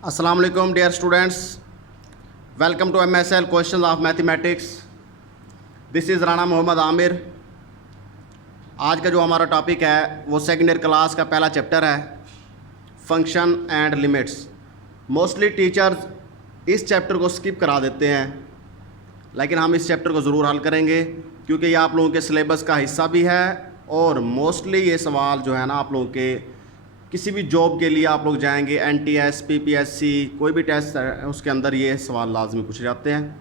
Assalamu alaikum dear students. Welcome to MSL Questions of Mathematics. This is Rana Mohammad Aamir. आज का जो हमारा टॉपिक है वो सेकेंड ईयर क्लास का पहला चैप्टर है, function and limits. Mostly teachers इस चैप्टर को स्किप करा देते हैं, लेकिन हम इस चैप्टर को ज़रूर हल करेंगे क्योंकि ये आप लोगों के सिलेबस का हिस्सा भी है और मोस्टली ये सवाल जो है ना आप लोगों के किसी भी जॉब के लिए आप लोग जाएंगे, NTS, PPSC, कोई भी टेस्ट है उसके अंदर ये सवाल लाजमी पूछे जाते हैं.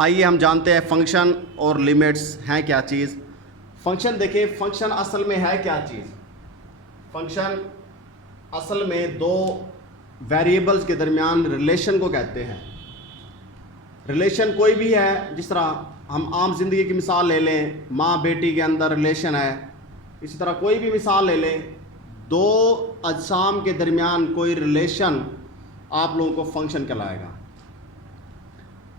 आइए हम जानते हैं फंक्शन और लिमिट्स हैं क्या चीज़. फंक्शन देखिए, फंक्शन असल में है क्या चीज़. फंक्शन असल में दो वेरिएबल्स के दरमियान रिलेशन को कहते हैं. रिलेशन कोई भी है, जिस तरह हम आम ज़िंदगी की मिसाल ले लें, माँ बेटी के अंदर रिलेशन है. इसी तरह कोई भी मिसाल ले लें, दो अजसाम के दरमियान कोई रिलेशन आप लोगों को फंक्शन कहलाएगा.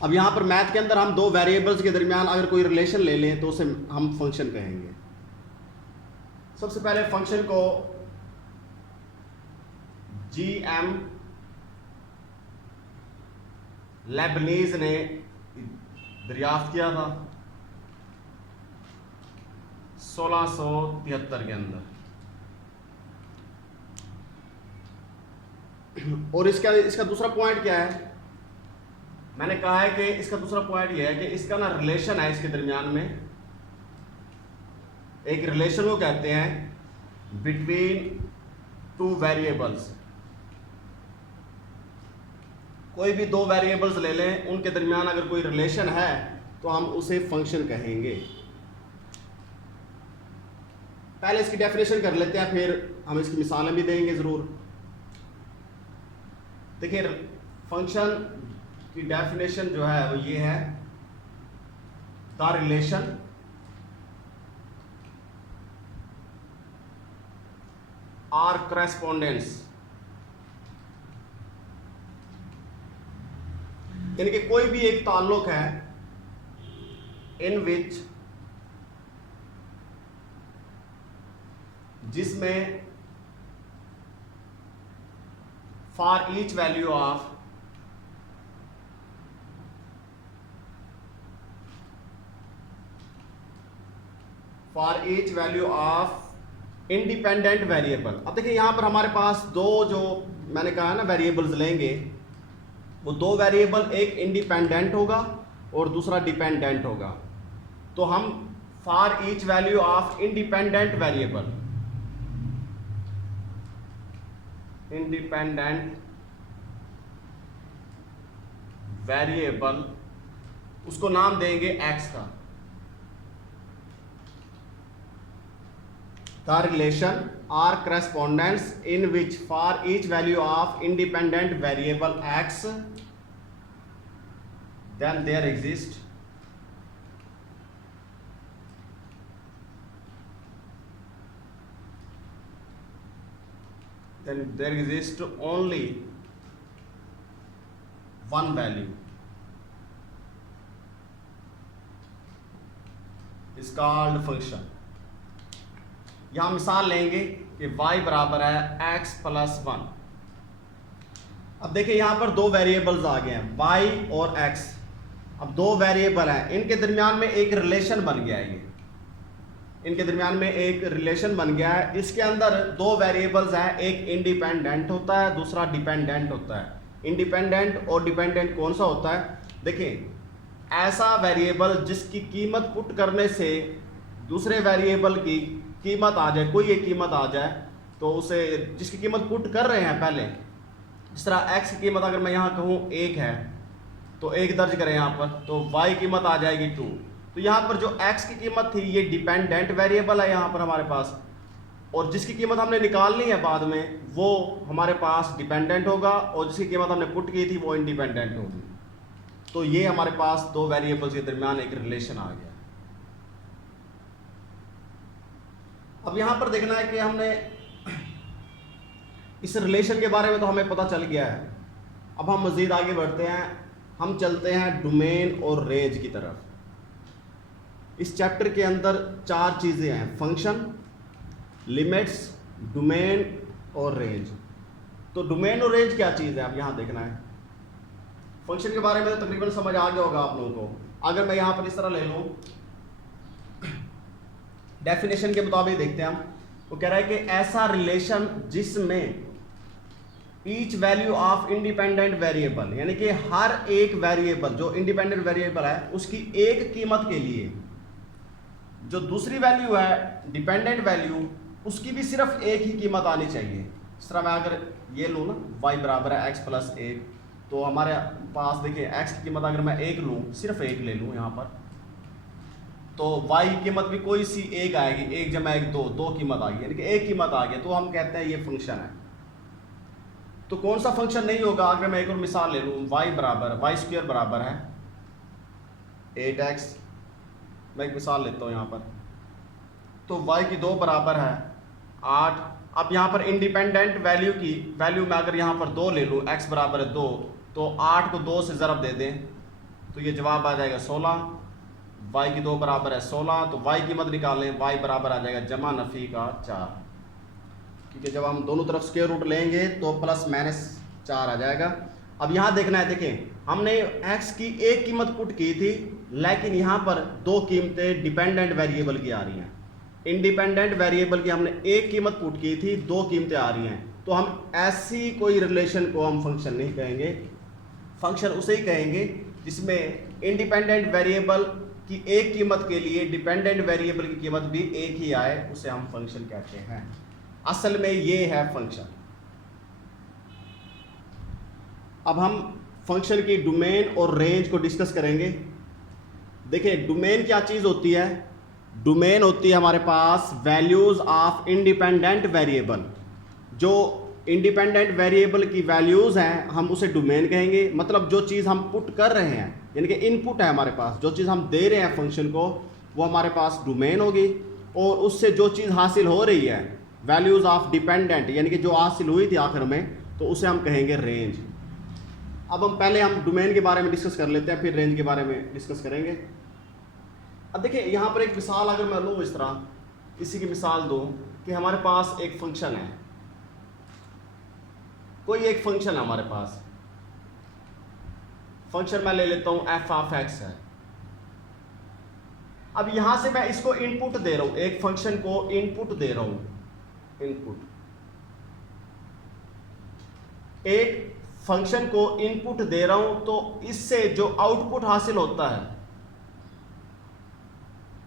अब यहाँ पर मैथ के अंदर हम दो वेरिएबल्स के दरमियान अगर कोई रिलेशन ले लें तो उसे हम फंक्शन कहेंगे. सबसे पहले फंक्शन को GM लेबनीज ने दरियाफ्त किया था 1673 के अंदर. और इसका दूसरा पॉइंट क्या है? मैंने कहा है कि इसका दूसरा पॉइंट यह है कि इसका ना रिलेशन है, इसके दरमियान में एक रिलेशन को कहते हैं बिटवीन टू वेरिएबल्स. कोई भी दो वेरिएबल्स ले लें, उनके दरमियान अगर कोई रिलेशन है तो हम उसे फंक्शन कहेंगे. पहले इसकी डेफिनेशन कर लेते हैं, फिर हम इसकी मिसालें भी देंगे ज़रूर. देखिए, फंक्शन की डेफिनेशन जो है वो ये है, द रिलेशन आर करेस्पोंडेंस, यानी कि कोई भी एक ताल्लुक है इन विच जिसमें for each value of independent variable. अब देखिए यहां पर हमारे पास दो, जो मैंने कहा ना वेरिएबल्स लेंगे, वो दो वेरिएबल, एक इंडिपेंडेंट होगा और दूसरा डिपेंडेंट होगा. तो हम for each value of independent variable उसको नाम देंगे x का. The relation or correspondence in which for each value of independent variable x then there exist only one value is called function. यहां मिसाल लेंगे कि y बराबर है x प्लस 1. अब देखिए यहां पर दो वेरिएबल्स आ गए हैं, y और x. अब दो वेरिएबल हैं, इनके दरमियान में एक रिलेशन बन गया है. इनके दरमियान में एक रिलेशन बन गया है. इसके अंदर दो वेरिएबल्स हैं, एक इंडिपेंडेंट होता है, दूसरा डिपेंडेंट होता है. इंडिपेंडेंट और डिपेंडेंट कौन सा होता है? देखिए, ऐसा वेरिएबल जिसकी कीमत पुट करने से दूसरे वेरिएबल की कीमत आ जाए, कोई एक कीमत आ जाए, तो उसे, जिसकी कीमत पुट कर रहे हैं पहले, जिस तरह x की कीमत अगर मैं यहाँ कहूँ 1 है तो 1 दर्ज करें यहाँ पर, तो y कीमत आ जाएगी 2. तो यहाँ पर जो x की कीमत थी ये डिपेंडेंट वेरिएबल है यहाँ पर हमारे पास, और जिसकी कीमत हमने निकालनी है बाद में वो हमारे पास डिपेंडेंट होगा, और जिसकी कीमत हमने पुट की थी वो इंडिपेंडेंट होगी. तो ये हमारे पास दो वेरिएबल्स के दरमियान एक रिलेशन आ गया. अब यहाँ पर देखना है कि हमने इस रिलेशन के बारे में तो हमें पता चल गया है. अब हम मज़ीद आगे बढ़ते हैं, हम चलते हैं डोमेन और रेंज की तरफ. इस चैप्टर के अंदर चार चीज़ें हैं, फंक्शन, लिमिट्स, डोमेन और रेंज. तो डोमेन और रेंज क्या चीज़ है अब यहाँ देखना है। फंक्शन के बारे में तो तकरीबन समझ आ गया होगा आप लोगों को। अगर मैं यहाँ पर इस तरह ले लूँ, डेफिनेशन के मुताबिक देखते हैं हम, वो कह रहा है कि ऐसा रिलेशन जिसमें each value of independent variable, यानी कि हर एक वेरिएबल जो इंडिपेंडेंट वेरिएबल है उसकी एक कीमत के लिए जो दूसरी वैल्यू है डिपेंडेंट वैल्यू, उसकी भी सिर्फ एक ही कीमत आनी चाहिए। इस तरह मैं अगर ये लूँ ना, y बराबर है x प्लस 1, तो हमारे पास देखिए x की कीमत अगर मैं 1 लूँ, सिर्फ 1 ले लूँ यहाँ पर, तो y की कीमत भी कोई सी एक आएगी, 1 जमा 1 2, 2 कीमत आ गई, यानी कि एक कीमत आ गई, तो हम कहते हैं ये फंक्शन है। तो कौन सा फंक्शन नहीं होगा? अगर मैं एक और मिसाल ले लूँ, y बराबर y स्क्वायर बराबर है 8x, मैं एक मिसाल लेता हूँ यहाँ पर, तो y की 2 बराबर है 8। अब यहाँ पर इंडिपेंडेंट वैल्यू की वैल्यू में अगर यहाँ पर 2 ले लूँ, x बराबर है 2, तो 8 को 2 से ज़रब दे दें तो ये जवाब आ जाएगा 16। y की 2 बराबर है 16, तो y की कीमत निकालें, y बराबर आ जाएगा जमा नफ़ी का 4, क्योंकि जब हम दोनों तरफ स्क्वायर रूट लेंगे तो प्लस माइनस 4 आ जाएगा। अब यहाँ देखना है, देखें हमने x की एक कीमत पुट की थी, लेकिन यहाँ पर दो कीमतें डिपेंडेंट वेरिएबल की आ रही हैं। इंडिपेंडेंट वेरिएबल की हमने एक कीमत पुट की थी, दो कीमतें आ रही हैं, तो हम ऐसी कोई रिलेशन को हम फंक्शन नहीं कहेंगे। फंक्शन उसे ही कहेंगे जिसमें इंडिपेंडेंट वेरिएबल की एक कीमत के लिए डिपेंडेंट वेरिएबल की कीमत भी एक ही आए, उसे हम फंक्शन कहते हैं। असल में ये है फंक्शन। अब हम फंक्शन की डोमेन और रेंज को डिस्कस करेंगे। देखिए डोमेन क्या चीज़ होती है? डोमेन होती है हमारे पास वैल्यूज़ ऑफ इंडिपेंडेंट वेरिएबल। जो इंडिपेंडेंट वेरिएबल की वैल्यूज़ हैं हम उसे डोमेन कहेंगे। मतलब जो चीज़ हम पुट कर रहे हैं, यानी कि इनपुट है हमारे पास, जो चीज़ हम दे रहे हैं फंक्शन को, वो हमारे पास डोमेन होगी। और उससे जो चीज़ हासिल हो रही है वैल्यूज़ ऑफ डिपेंडेंट, यानी कि जो हासिल हुई थी आखिर में, तो उसे हम कहेंगे रेंज। अब हम डोमेन के बारे में डिस्कस कर लेते हैं, फिर रेंज के बारे में डिस्कस करेंगे। अब देखिए यहाँ पर एक मिसाल अगर मैं लूँ इस तरह, इसी की मिसाल दूँ कि हमारे पास एक फंक्शन है, कोई एक फंक्शन है हमारे पास। फंक्शन मैं ले लेता हूँ f ऑफ x है। अब यहाँ से मैं इसको इनपुट दे रहा हूँ, एक फंक्शन को इनपुट दे रहा हूँ, इनपुट एक फंक्शन को इनपुट दे रहा हूं, तो इससे जो आउटपुट हासिल होता है,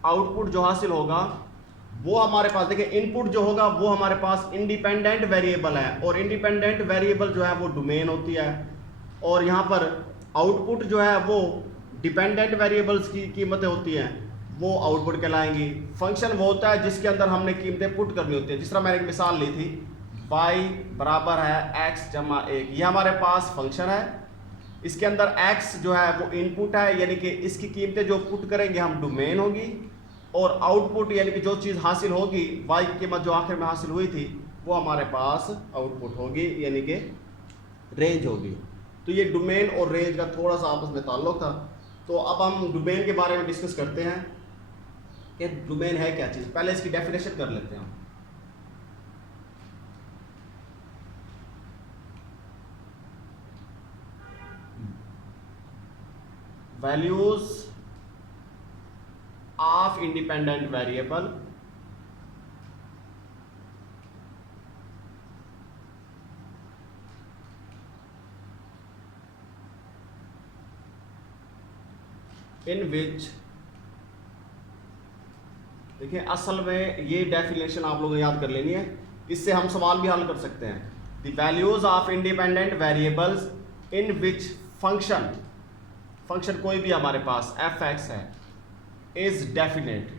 आउटपुट जो हासिल होगा वो हमारे पास, देखिए इनपुट जो होगा वो हमारे पास इंडिपेंडेंट वेरिएबल है, और इंडिपेंडेंट वेरिएबल जो है वो डोमेन होती है, और यहाँ पर आउटपुट जो है वो डिपेंडेंट वेरिएबल्स की कीमतें होती हैं, वो आउटपुट कहलाएंगी। फंक्शन वो होता है जिसके अंदर हमने कीमतें पुट करनी होती है। जिस तरह मैंने एक मिसाल ली थी, y बराबर है x जमा 1, ये हमारे पास फंक्शन है। इसके अंदर x जो है वो इनपुट है, यानी कि इसकी कीमतें जो पुट करेंगे हम डोमेन होगी, और आउटपुट यानी कि जो चीज़ हासिल होगी, y की कीमत जो आखिर में हासिल हुई थी, वो हमारे पास आउटपुट होगी, यानी कि रेंज होगी। तो ये डोमेन और रेंज का थोड़ा सा आपस में ताल्लुक था। तो अब हम डोमेन के बारे में डिस्कस करते हैं कि डोमेन है क्या चीज़। पहले इसकी डेफिनेशन कर लेते हैं हम। Values of independent variable in which, देखिए असल में ये डेफिनेशन आप लोगों को याद कर लेनी है, इससे हम सवाल भी हल कर सकते हैं। The values of independent variables in which function, function कोई भी हमारे पास एफ एक्स है, is definite,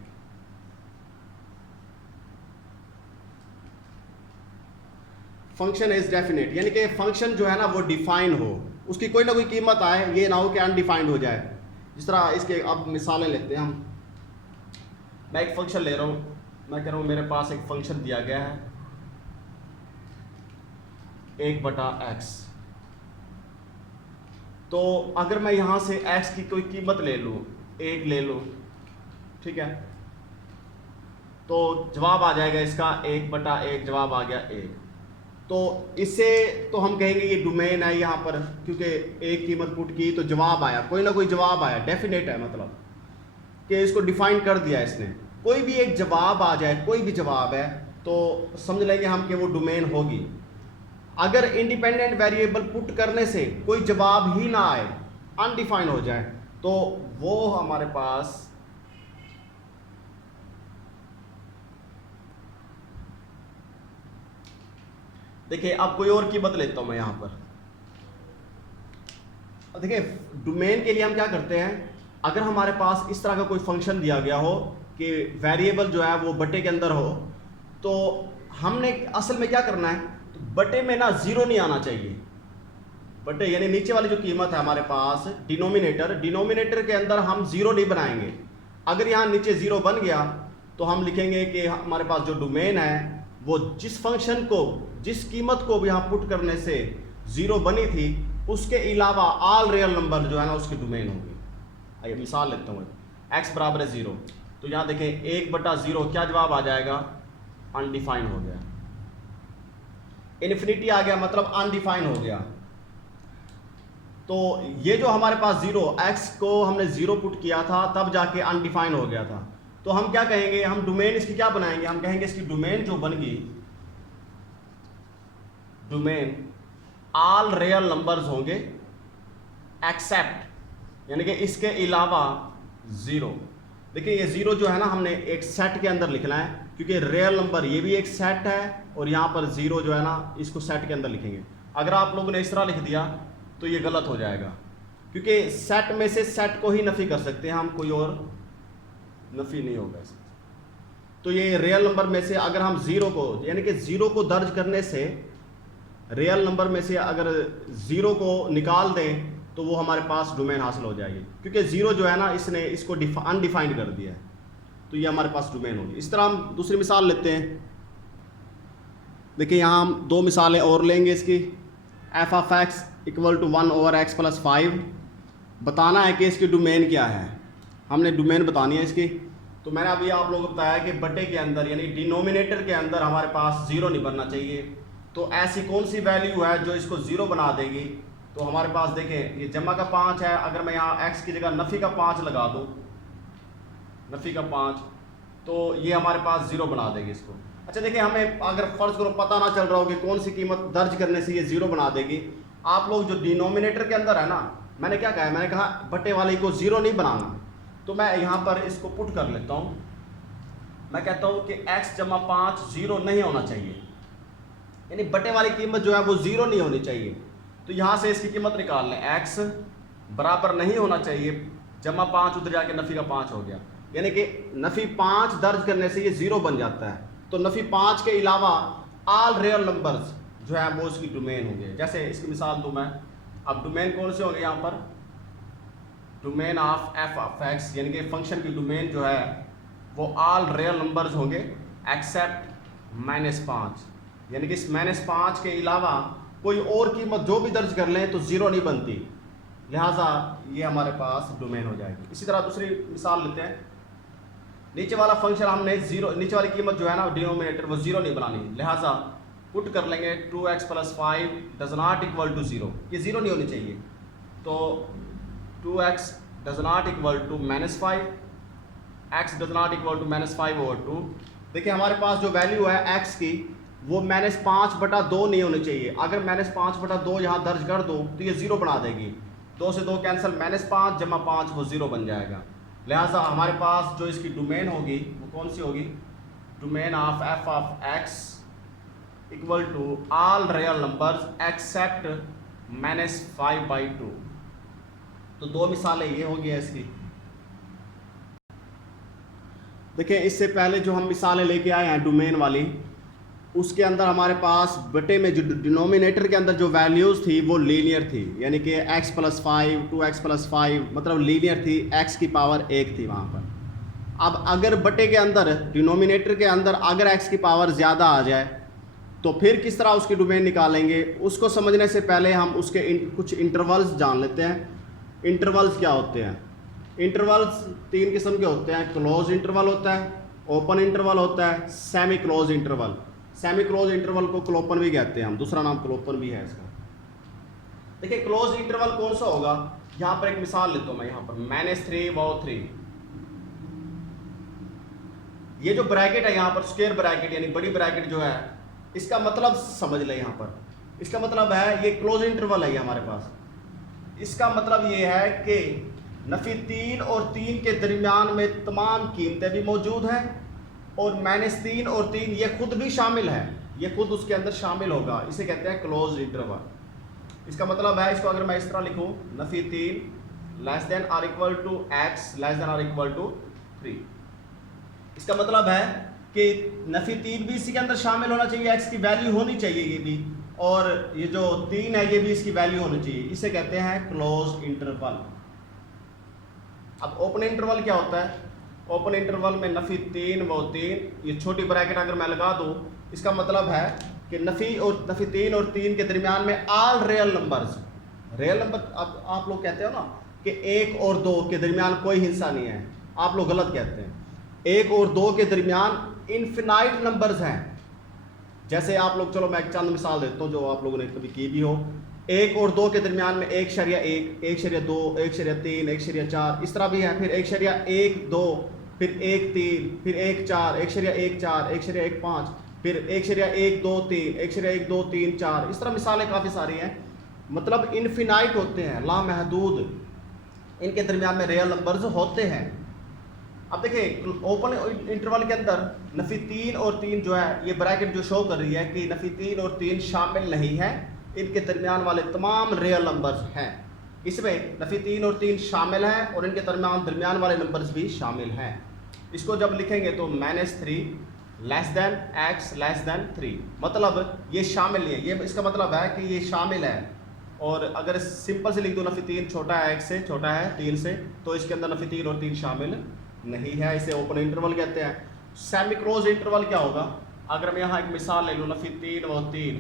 function is definite, यानी कि फंक्शन जो है ना वो डिफाइन हो, उसकी कोई ना कोई कीमत आए, ये ना हो कि अनडिफाइंड हो जाए। जिस तरह इसके अब मिसालें लेते हैं हम। मैं एक फंक्शन ले रहा हूँ, मैं कह रहा हूँ मेरे पास एक फंक्शन दिया गया है 1/x। तो अगर मैं यहाँ से x की कोई कीमत ले लूँ, 1 ले लूँ, ठीक है, तो जवाब आ जाएगा इसका 1/1, जवाब आ गया 1। तो इससे तो हम कहेंगे ये डोमेन है यहाँ पर, क्योंकि एक कीमत पुट की तो जवाब आया, कोई ना कोई जवाब आया, डेफिनेट है, मतलब कि इसको डिफाइन कर दिया इसने। कोई भी एक जवाब आ जाए, कोई भी जवाब है तो समझ लेंगे हम कि वो डोमेन होगी। अगर इंडिपेंडेंट वेरिएबल पुट करने से कोई जवाब ही ना आए, अनडिफाइन हो जाए, तो वो हमारे पास देखिए, अब कोई और कीमत लेता हूं मैं यहां पर। देखिए डोमेन के लिए हम क्या करते हैं, अगर हमारे पास इस तरह का कोई फंक्शन दिया गया हो कि वेरिएबल जो है वो बटे के अंदर हो, तो हमने असल में क्या करना है, तो बटे में ना जीरो नहीं आना चाहिए। बटे यानी नीचे वाली जो कीमत है हमारे पास, डिनोमिनेटर के अंदर हम जीरो नहीं बनाएंगे। अगर यहाँ नीचे जीरो बन गया तो हम लिखेंगे कि हमारे पास जो डोमेन है वो जिस फंक्शन को, जिस कीमत को भी यहाँ पुट करने से जीरो बनी थी, उसके अलावा ऑल रियल नंबर जो है ना उसकी डोमेन होगी। आइए मिसाल लेता हूँ, x बराबर है 0, तो यहाँ देखें 1/0 क्या जवाब आ जाएगा, अनडिफाइन हो गया। इन्फिनिटी आ गया मतलब अनडिफाइन हो गया। तो ये जो हमारे पास जीरो, x को हमने जीरो पुट किया था तब जाके अनडिफाइन हो गया था। तो हम क्या कहेंगे, हम डोमेन इसकी क्या बनाएंगे, हम कहेंगे इसकी डोमेन जो बन गई, डोमेन ऑल रियल नंबर्स होंगे एक्सेप्ट, यानी कि इसके अलावा जीरो। देखिए ये जीरो जो है ना हमने एक सेट के अंदर लिखना है, क्योंकि रियल नंबर ये भी एक सेट है और यहाँ पर जीरो जो है ना इसको सेट के अंदर लिखेंगे। अगर आप लोगों ने इस तरह लिख दिया तो ये गलत हो जाएगा, क्योंकि सेट में से सेट को ही नफी कर सकते हैं हम, कोई और नफी नहीं होगा इसमें। तो ये रियल नंबर में से अगर हम जीरो को, यानी कि जीरो को दर्ज करने से, रियल नंबर में से अगर जीरो को निकाल दें तो वो हमारे पास डोमेन हासिल हो जाएगी, क्योंकि जीरो जो है ना इसने इसको अनडिफाइंड कर दिया है, तो ये हमारे पास डोमेन होगी। इस तरह हम दूसरी मिसाल लेते हैं। देखिए यहाँ हम दो मिसालें और लेंगे इसकी। F of X equal to 1/x + 5 बताना है कि इसकी डोमेन क्या है, हमने डोमेन बतानी है इसकी। तो मैंने अभी आप लोगों को बताया कि बटे के अंदर यानी डिनोमिनेटर के अंदर हमारे पास जीरो नहीं बनना चाहिए। तो ऐसी कौन सी वैल्यू है जो इसको जीरो बना देगी, तो हमारे पास देखें ये जमा का 5 है, अगर मैं यहाँ x की जगह नफ़ी का 5 लगा दूँ, नफ़ी का 5, तो ये हमारे पास जीरो बना देगी इसको। अच्छा देखिए, हमें अगर फर्ज करो पता ना चल रहा हो कि कौन सी कीमत दर्ज करने से ये जीरो बना देगी, आप लोग जो डिनोमिनेटर के अंदर है ना, मैंने क्या कहा है, मैंने कहा बटे वाले को जीरो नहीं बनाना। तो मैं यहाँ पर इसको पुट कर लेता हूँ, मैं कहता हूँ कि x जमा 5 जीरो नहीं होना चाहिए, यानी बटे वाली कीमत जो है वो जीरो नहीं होनी चाहिए। तो यहाँ से इसकी कीमत निकाल लें, x बराबर नहीं होना चाहिए, जमा 5 उधर जाके नफ़ी का 5 हो गया, यानी कि नफ़ी 5 दर्ज करने से ये जीरो बन जाता है। तो नफ़ी 5 के अलावा ऑल रियल नंबर्स जो है वो इसकी डोमेन होंगे। जैसे इसकी मिसाल दूँ मैं, अब डोमेन कौन से होंगे यहाँ पर, domain of F of x, यानी कि फंक्शन की डोमेन जो है वो ऑल रियल नंबर्स होंगे एक्सेप्ट -5, यानी कि इस -5 के अलावा कोई और कीमत जो भी दर्ज कर लें तो जीरो नहीं बनती, लिहाजा ये हमारे पास डोमेन हो जाएगी। इसी तरह दूसरी मिसाल लेते हैं। नीचे वाला फंक्शन हमने जीरो, नीचे वाली कीमत जो है ना डिनोमिनेटर वो जीरो नहीं बनानी, लिहाजा पुट कर लेंगे 2x + 5 does not equal to zero, ये जीरो नहीं होनी चाहिए। तो 2x does not equal to -5, x does not equal to -5/2। देखिए हमारे पास जो वैल्यू है x की वो -5/2 नहीं होनी चाहिए। अगर -5/2 यहाँ दर्ज कर दो तो ये जीरो बना देगी, 2 से 2 कैंसिल, -5 जमा 5 वो जीरो बन जाएगा। लिहाजा हमारे पास जो इसकी डोमेन होगी वो कौन सी होगी, domain of F of X equal to all real numbers except -5/2। तो दो मिसालें ये हो गई इसकी। देखिए इससे पहले जो हम मिसालें लेके आए हैं डोमेन वाली, उसके अंदर हमारे पास बटे में जो डिनोमिनेटर के अंदर जो वैल्यूज़ थी वो लीनियर थी, यानी कि x + 5 2x + 5 मतलब लीनियर थी, x की पावर 1 थी वहाँ पर। अब अगर बटे के अंदर डिनोमिनेटर के अंदर अगर x की पावर ज़्यादा आ जाए तो फिर किस तरह उसकी डोमेन निकालेंगे, उसको समझने से पहले हम उसके कुछ इंटरवल्स जान लेते हैं। इंटरवल्स क्या होते हैं, इंटरवल्स 3 किस्म के होते हैं, क्लोज इंटरवल होता है, ओपन इंटरवल होता है, semi close interval. Semi close interval को क्लोपन भी कहते हैं हम, दूसरा नाम क्लोपन भी है इसका। देखिए क्लोज इंटरवल कौन सा होगा, यहां पर एक मिसाल लेता हूं मैं, यहां पर -3 वो 3, ये जो ब्रैकेट है यहाँ पर स्क्वायर ब्रैकेट यानी बड़ी ब्रैकेट जो है, इसका मतलब समझ ले, यहाँ पर इसका मतलब है ये क्लोज इंटरवल है ये हमारे पास। इसका मतलब ये है कि नफी 3 और 3 के दरमियान में तमाम कीमतें भी मौजूद हैं और -3 और 3 ये खुद भी शामिल है, ये खुद उसके अंदर शामिल होगा, इसे कहते हैं क्लोज इंटरवल। इसका मतलब है, इसको अगर मैं इस तरह लिखूं, नफी 3 less than or equal to x less than or equal to 3, इसका मतलब है कि नफी 3 भी इसी के अंदर शामिल होना चाहिए, x की वैल्यू होनी चाहिए ये भी, और ये जो 3 है ये भी इसकी वैल्यू होनी चाहिए, इसे कहते हैं क्लोज इंटरवल। अब ओपन इंटरवल क्या होता है, ओपन इंटरवल में नफी 3 वो 3, ये छोटी ब्रैकेट अगर मैं लगा दूं, इसका मतलब है कि नफी 3 और 3 के दरमियान में all real numbers, real number, अब आप लोग कहते हो ना कि 1 और 2 के दरमियान कोई हिस्सा नहीं है, आप लोग गलत कहते हैं। 1 और 2 के दरमियान इनफिनाइट नंबर्स हैं, जैसे आप लोग, चलो मैं एक चंद मिसाल देता हूँ जो आप लोगों ने कभी की भी हो। 1 और 2 के दरमियान में 1.1, 1.2, 1.3, 1.4 इस तरह भी है, फिर 1.12, फिर 1.3, फिर 1.4, 1.14, 1.15, फिर 1.123, 1.123, 4, इस तरह मिसालें काफ़ी सारी हैं। मतलब इनफिनाइट होते हैं, लामहदूद इनके दरमियान में रियल नंबर्स होते हैं। अब देखिए ओपन इंटरवल के अंदर नफी 3 और 3 जो है, ये ब्रैकेट जो शो कर रही है कि नफी 3 और 3 शामिल नहीं है, इनके दरमियान वाले तमाम रियल नंबर्स हैं। इसमें नफी 3 और 3 शामिल हैं और इनके दरमियान वाले नंबर्स भी शामिल हैं। इसको जब लिखेंगे तो -3 less then x less then 3, मतलब ये शामिल नहीं है, ये इसका मतलब है कि ये शामिल है। और अगर सिंपल से लिख दो नफी 3 छोटा है x से, छोटा है 3 से, तो इसके अंदर नफी 3 और 3 शामिल नहीं है, इसे ओपन इंटरवल कहते हैं। सेमी क्लोज इंटरवल क्या होगा, अगर मैं यहाँ एक मिसाल ले लूँ, नफी 3 व 3,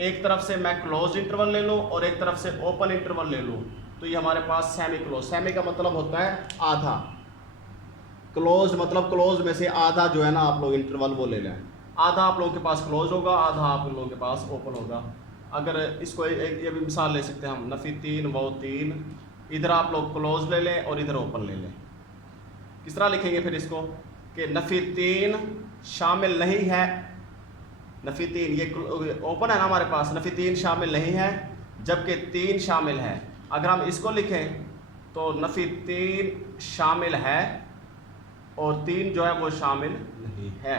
एक तरफ से मैं क्लोज इंटरवल ले लूँ और एक तरफ से ओपन इंटरवल ले लूँ, तो ये हमारे पास सेमी क्लोज, सेमी का मतलब होता है आधा, क्लोज मतलब क्लोज में से आधा जो है ना आप लोग इंटरवल वो ले लें, आधा आप लोगों के पास क्लोज होगा, आधा आप लोगों के पास ओपन होगा। अगर इसको ये भी मिसाल ले सकते हैं हम, नफी 3 व 3, इधर आप लोग क्लोज ले लें और इधर ओपन ले लें। किस तरह लिखेंगे फिर इसको कि नफी 3 शामिल नहीं है, नफी 3 ये ओपन है ना हमारे पास, नफी 3 शामिल नहीं है जबकि 3 शामिल है। अगर हम इसको लिखें तो नफी 3 शामिल है और 3 जो है वो शामिल नहीं है।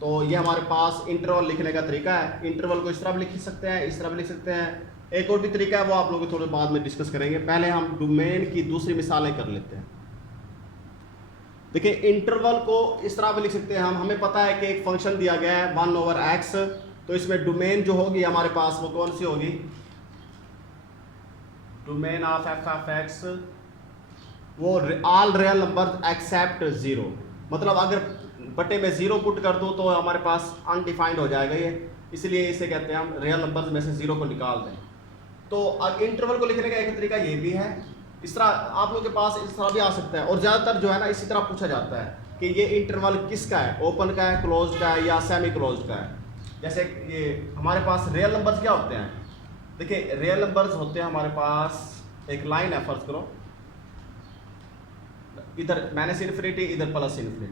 तो ये हमारे पास इंटरवल लिखने का तरीका है। इंटरवल को इस तरह भी लिख सकते हैं, इस तरह भी लिख सकते हैं, एक और भी तरीका है वो आप लोग थोड़े बाद में डिस्कस करेंगे। पहले हम डोमेन की दूसरी मिसालें कर लेते हैं। देखिए इंटरवल को इस तरह भी लिख सकते हैं हम, हमें पता है कि एक फंक्शन दिया गया है 1/x, तो इसमें डोमेन जो होगी हमारे पास वो कौन सी होगी, डोमेन ऑफ f(x) वो ऑल रियल नंबर एक्सेप्ट 0, मतलब अगर बटे में 0 पुट कर दो तो हमारे पास अनडिफाइंड हो जाएगा ये, इसलिए इसे कहते हैं हम रियल नंबर्स में से 0 को निकाल दें। तो अब इंटरवल को लिखने का एक तरीका ये भी है, इस तरह आप लोग के पास इस तरह भी आ सकता है, और ज़्यादातर जो है ना इसी तरह पूछा जाता है कि ये इंटरवल किसका है, ओपन का है, क्लोज का है या सेमी क्लोज का है। जैसे ये हमारे पास रियल नंबर्स क्या होते हैं, देखिए रियल नंबर्स होते हैं हमारे पास, एक लाइन है फर्ज करो, इधर -∞ इधर +∞,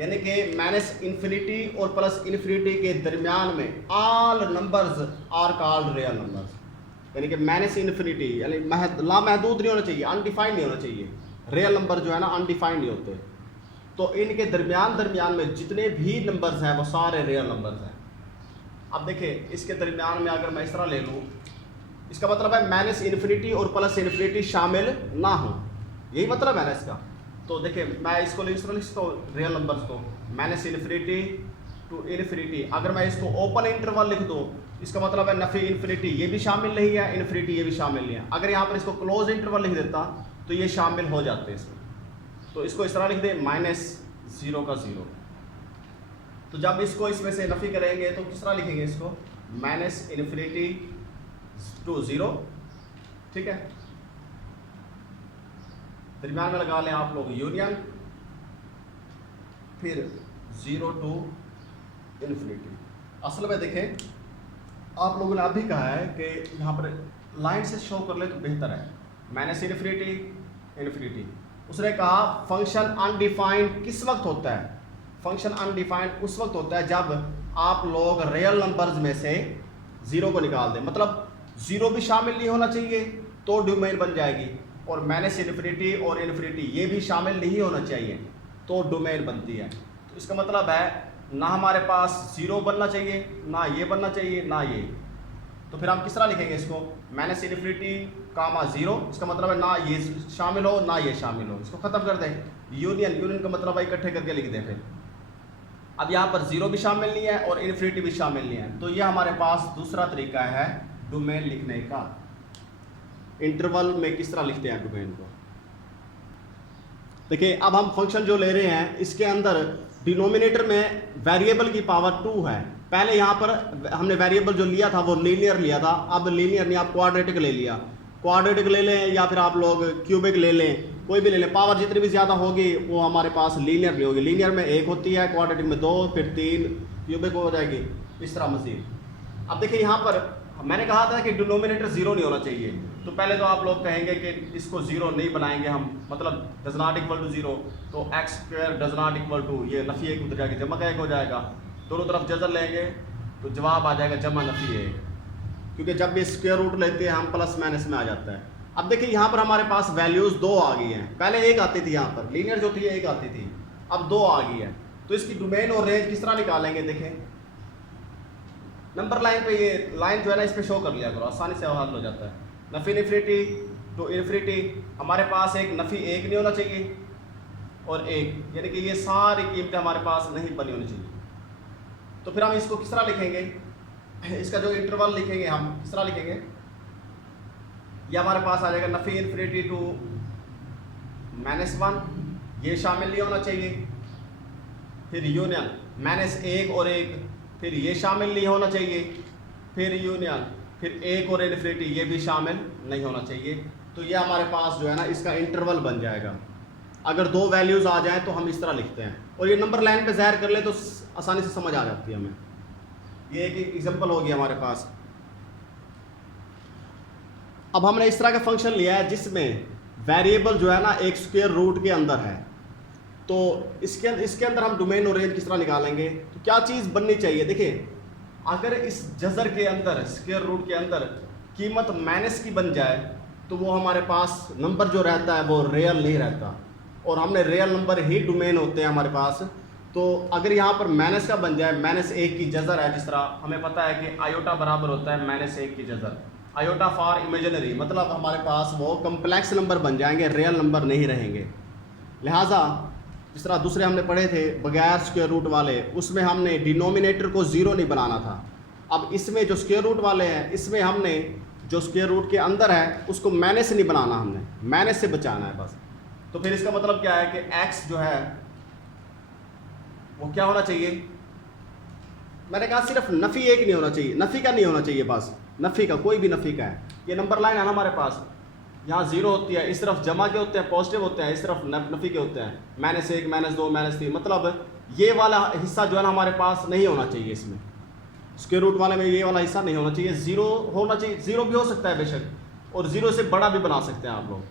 यानी कि -∞ और +∞ के दरमियान में all numbers are called real numbers, यानी कि -∞ यानी लामहदूद नहीं होना चाहिए, अनडिफाइंड नहीं होना चाहिए। रियल नंबर जो है ना अनडिफाइंड नहीं होते, तो इनके दरमियान में जितने भी नंबर्स हैं वो सारे रियल नंबर्स हैं। अब देखिए इसके दरमियान में अगर मैं इस तरह ले लूँ, इसका मतलब है -∞ और +∞ शामिल ना हो, यही मतलब है ना इसका। तो देखिए मैं इसको इस तरह लिखता हूँ रियल नंबर्स को, -∞ टू ∞, अगर मैं इसको ओपन इंटरवल लिख दूँ, इसका मतलब है नफी ∞ ये भी शामिल नहीं है, ∞ ये भी शामिल नहीं है। अगर यहाँ पर इसको क्लोज इंटरवल लिख देता तो ये शामिल हो जाते हैं इसमें, तो इसको इस तरह लिख दे -0 का 0। तो जब इसको इसमें से नफी करेंगे तो किस तरह लिखेंगे इसको, -∞ टू 0, ठीक है, दरमियान में लगा लें आप लोग यूनियन, फिर 0 टू ∞। असल में देखें, आप लोगों ने अभी कहा है कि यहाँ पर लाइन से शो कर ले तो बेहतर है, माइनस इन्फिनिटी इन्फिनिटी। उसने कहा फंक्शन अनडिफाइंड किस वक्त होता है? फंक्शन अनडिफाइंड उस वक्त होता है जब आप लोग रियल नंबर्स में से ज़ीरो को निकाल दें, मतलब ज़ीरो भी शामिल नहीं होना चाहिए तो डोमेन बन जाएगी, और माइनस इन्फिनिटी और इन्फिनिटी ये भी शामिल नहीं होना चाहिए तो डोमेन बनती है। तो इसका मतलब है ना हमारे पास ज़ीरो बनना चाहिए, ना ये बनना चाहिए, ना ये। तो फिर हम किस तरह लिखेंगे इसको? माइनस इन्फिनिटी कामा ज़ीरो, इसका मतलब है ना ये शामिल हो ना ये शामिल हो। इसको ख़त्म कर दें, यूनियन, यूनियन का मतलब है इकट्ठे करके लिख दें। फिर अब यहाँ पर ज़ीरो भी शामिल नहीं है और इन्फिनिटी भी शामिल नहीं है, तो ये हमारे पास दूसरा तरीका है डोमेन लिखने का। इंटरवल में किस तरह लिखते हैं डोमेन को? देखिए, अब हम फंक्शन जो ले रहे हैं इसके अंदर डिनोमिनेटर में वेरिएबल की पावर 2 है। पहले यहाँ पर हमने वेरिएबल जो लिया था वो लीनियर लिया था, अब लीनियर नहीं, आप क्वाड्रेटिक ले लिया। क्वाड्रेटिक ले लें या फिर आप लोग क्यूबिक ले लें, कोई भी ले लें, पावर जितनी भी ज़्यादा होगी वो हमारे पास लीनियर नहीं होगी। लीनियर में 1 होती है, क्वाड्रेटिक में 2, फिर 3, क्यूबिक हो जाएगी, इस तरह मज़ीद। अब देखिए यहाँ पर मैंने कहा था कि डिनोमिनेटर ज़ीरो नहीं होना चाहिए, तो पहले तो आप लोग कहेंगे कि इसको ज़ीरो नहीं बनाएंगे हम, मतलब does not equal to zero, तो x square does not equal to, ये नफ़ी एक उतर जाएगी, जमा का एक हो जाएगा, दोनों तरफ जजर लेंगे तो जवाब आ जाएगा जमा नफ़ी एक, क्योंकि जब भी स्क्वायर रूट लेते हैं हम प्लस माइनस में आ जाता है। अब देखिए यहाँ पर हमारे पास वैल्यूज़ 2 आ गई हैं, पहले 1 आती थी, यहाँ पर लीनियर जो थी 1 आती थी, अब 2 आ गई है। तो इसकी डोमेन और रेंज किस तरह निकालेंगे? देखें, नंबर लाइन पे, ये लाइन जो है ना इस पर शो कर लिया करो, आसानी से हल हो जाता है। नफ़ी इन्फिनिटी टू इन्फिनिटी, हमारे पास एक नफ़ी 1 नहीं होना चाहिए और 1, यानी कि ये सारी कीमतें हमारे पास नहीं बनी होनी चाहिए। तो फिर हम इसको किस तरह लिखेंगे? इसका जो इंटरवल लिखेंगे हम किस तरह लिखेंगे? ये हमारे पास आ जाएगा नफ़ी इन्फिनिटी टू -1, ये शामिल नहीं होना चाहिए। फिर यूनियन -1 और 1, फिर ये शामिल नहीं होना चाहिए। फिर यूनियन, फिर 1 और इन्फिनिटी, ये भी शामिल नहीं होना चाहिए। तो ये हमारे पास जो है ना इसका इंटरवल बन जाएगा। अगर 2 वैल्यूज़ आ जाएँ तो हम इस तरह लिखते हैं, और ये नंबर लाइन पे ज़ाहिर कर ले तो आसानी से समझ आ जाती है हमें। ये एक एग्जांपल होगी हमारे पास। अब हमने इस तरह का फंक्शन लिया है जिसमें वेरिएबल जो है ना एक स्क्वायर रूट के अंदर है, तो इसके अंदर हम डोमेन और रेंज किस तरह निकालेंगे? तो क्या चीज़ बननी चाहिए? देखिए, अगर इस जज़र के अंदर, स्क्वायर रूट के अंदर कीमत माइनस की बन जाए तो वो हमारे पास नंबर जो रहता है वो रियल नहीं रहता, और हमने रियल नंबर ही डोमेन होते हैं हमारे पास। तो अगर यहाँ पर माइनस का बन जाए, -1 की जज़र है, जिस तरह हमें पता है कि आयोटा बराबर होता है -1 की जज़र, आयोटा फॉर इमेजिनरी, मतलब हमारे पास वो कम्प्लेक्स नंबर बन जाएंगे, रियल नंबर नहीं रहेंगे। लिहाजा जिस तरह दूसरे हमने पढ़े थे बगैर स्क्वायर रूट वाले, उसमें हमने डिनोमिनेटर को ज़ीरो नहीं बनाना था। अब इसमें जो स्क्वायर रूट वाले हैं, इसमें हमने जो स्क्वायर रूट के अंदर है उसको माइनस नहीं बनाना, हमने माइनस से बचाना है बस। तो फिर इसका मतलब क्या है कि x जो है वो क्या होना चाहिए? मैंने कहा सिर्फ नफ़ी 1 नहीं होना चाहिए, नफ़ी का नहीं होना चाहिए, बस नफ़ी का, कोई भी नफ़ी का है। ये नंबर लाइन है ना हमारे पास, यहाँ 0 होती है, इस तरफ जमा के होते हैं, पॉजिटिव होते हैं, इस तरफ नफ़ी के होते हैं, -1 -2 -3, मतलब ये वाला हिस्सा जो है ना हमारे पास नहीं होना चाहिए। इसमें स्क्वायर रूट वाले में ये वाला हिस्सा नहीं होना चाहिए, 0 होना चाहिए। 0 भी हो सकता है बेशक, और 0 से बड़ा भी बना सकते हैं आप लोग,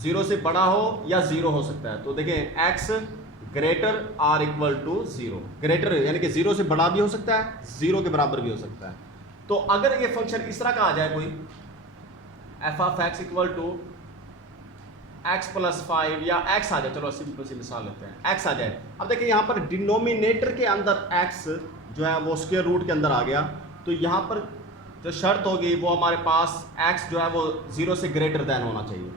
0 से बड़ा हो या 0 हो सकता है। तो देखें, x greater or equal to 0, greater यानी कि 0 से बड़ा भी हो सकता है, 0 के बराबर भी हो सकता है। तो अगर ये फंक्शन इस तरह का आ जाए, कोई f(x) इक्वल टू x + 5 या x आ जाए, चलो सिंपल सी मिसाल लेते हैं, x आ जाए। अब देखिए यहाँ पर डिनोमिनेटर के अंदर x जो है वो स्क्वायर रूट के अंदर आ गया, तो यहाँ पर जो शर्त होगी वो हमारे पास x जो है वो 0 से ग्रेटर देन होना चाहिए।